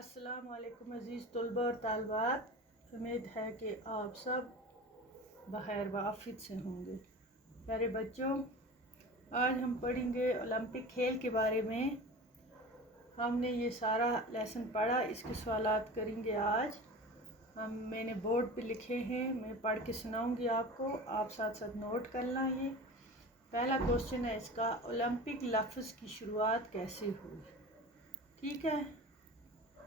السلام علیکم عزیز طلباء اور طالبات، امید ہے کہ آپ سب بخیر و عافیت سے ہوں گے۔ پیارے بچوں، آج ہم پڑھیں گے اولمپک کھیل کے بارے میں۔ ہم نے یہ سارا لیسن پڑھا، اس کے سوالات کریں گے آج۔ میں نے بورڈ پہ لکھے ہیں، میں پڑھ کے سناؤں گی آپ کو، آپ ساتھ ساتھ نوٹ کرنا۔ یہ پہلا کوسچن ہے اس کا، اولمپک لفظ کی شروعات کیسے ہوئی؟ ٹھیک ہے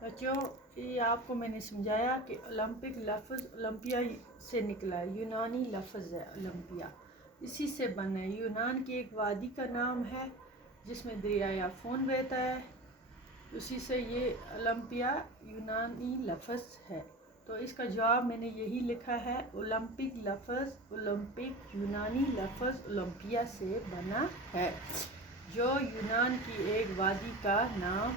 بچوں، یہ آپ کو میں نے سمجھایا کہ اولمپک لفظ اولمپیا سے نکلا ہے، یونانی لفظ ہے اولمپیا، اسی سے بنا ہے۔ یونان کی ایک وادی کا نام ہے جس میں دریائے افون بہتا ہے، اسی سے یہ اولمپیا یونانی لفظ ہے۔ تو اس کا جواب میں نے یہی لکھا ہے، اولمپک لفظ اولمپک یونانی لفظ اولمپیا سے بنا ہے، جو یونان کی ایک وادی کا نام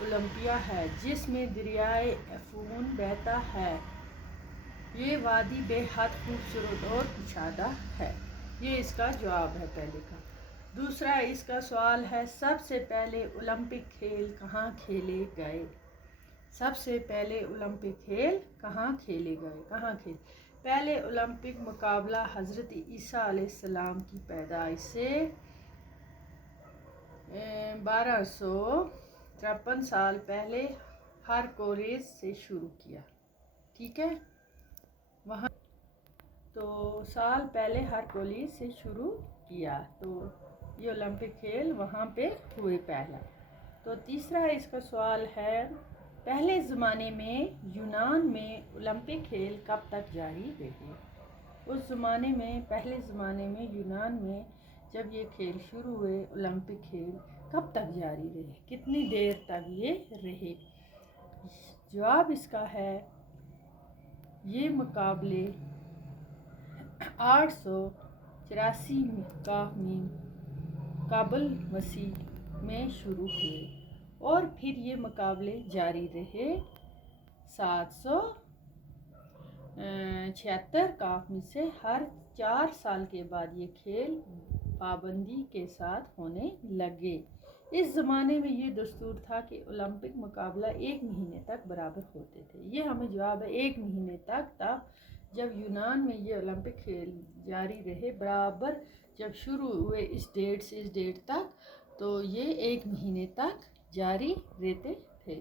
اولمپیا ہے جس میں دریائے افون بہتا ہے۔ یہ وادی بے حد خوبصورت اور کشادہ ہے۔ یہ اس کا جواب ہے پہلے کا۔ دوسرا اس کا سوال ہے، سب سے پہلے اولمپک کھیل کہاں کھیلے گئے؟ سب سے پہلے اولمپک کھیل کہاں کھیلے گئے؟ پہلے اولمپک مقابلہ حضرت عیسیٰ علیہ السلام کی پیدائش سے 1253 سال پہلے ہرکولیس سے شروع کیا۔ ٹھیک ہے، وہاں تو سال پہلے ہرکولیس سے شروع کیا، تو یہ اولمپک کھیل وہاں پہ ہوئے پہلا۔ تو تیسرا اس کا سوال ہے، پہلے زمانے میں یونان میں اولمپک کھیل کب تک جاری رہے؟ اس زمانے میں، پہلے زمانے میں یونان میں جب یہ کھیل شروع ہوئے، اولمپک کھیل کب تک جاری رہے، کتنی دیر تک یہ رہے؟ جواب اس کا ہے، یہ مقابلے 884 قبل مسیح میں شروع ہوئے اور پھر یہ مقابلے جاری رہے 776 سے ہر 4 سال کے بعد یہ کھیل پابندی کے ساتھ ہونے لگے۔ اس زمانے میں یہ دستور تھا کہ اولمپک مقابلہ 1 مہینے تک برابر ہوتے تھے۔ یہ ہمیں جواب ہے 1 مہینے تک تھا جب یونان میں یہ اولمپک کھیل جاری رہے برابر، جب شروع ہوئے اس ڈیٹ سے اس ڈیٹ تک، تو یہ 1 مہینے تک جاری رہتے تھے۔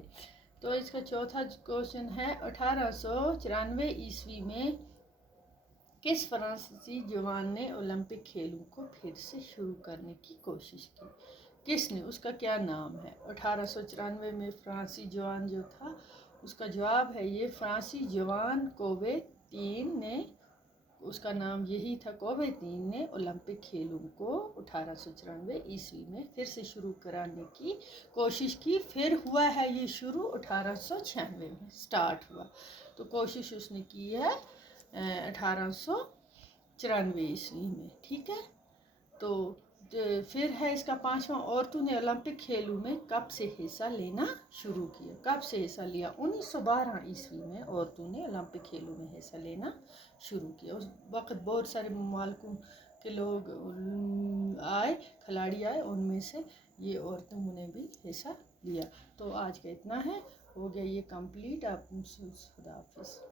تو اس کا چوتھا کوشچن ہے، 1894 عیسوی میں کس فرانسیسی جوان نے اولمپک کھیلوں کو پھر سے شروع کرنے کی کوشش کی؟ کس نے؟ اس کا کیا نام ہے؟ 1894 میں فرانسیسی جوان جو تھا، اس کا جواب ہے یہ فرانسیسی جوان کوبیتین نے، اس کا نام یہی تھا، کوبیتین نے اولمپک کھیلوں کو 1894 عیسوی میں پھر سے شروع کرانے کی کوشش کی۔ پھر ہوا ہے یہ شروع 1896 میں سٹارٹ ہوا، تو کوشش اس نے کی ہے 1894 عیسوی میں۔ ٹھیک ہے، تو پھر ہے اس کا پانچواں، عورتوں نے اولمپک کھیلوں میں کب سے حصہ لینا شروع کیا؟ کب سے حصہ لیا؟ 1912 عیسوی میں عورتوں نے اولمپک کھیلوں میں حصہ لینا شروع کیا۔ اس وقت بہت سارے ممالکوں کے لوگ آئے، کھلاڑی آئے، ان میں سے یہ عورتوں نے بھی حصہ لیا۔ تو آج کا اتنا ہے، ہو گیا یہ کمپلیٹ۔ آپ خدا حافظ۔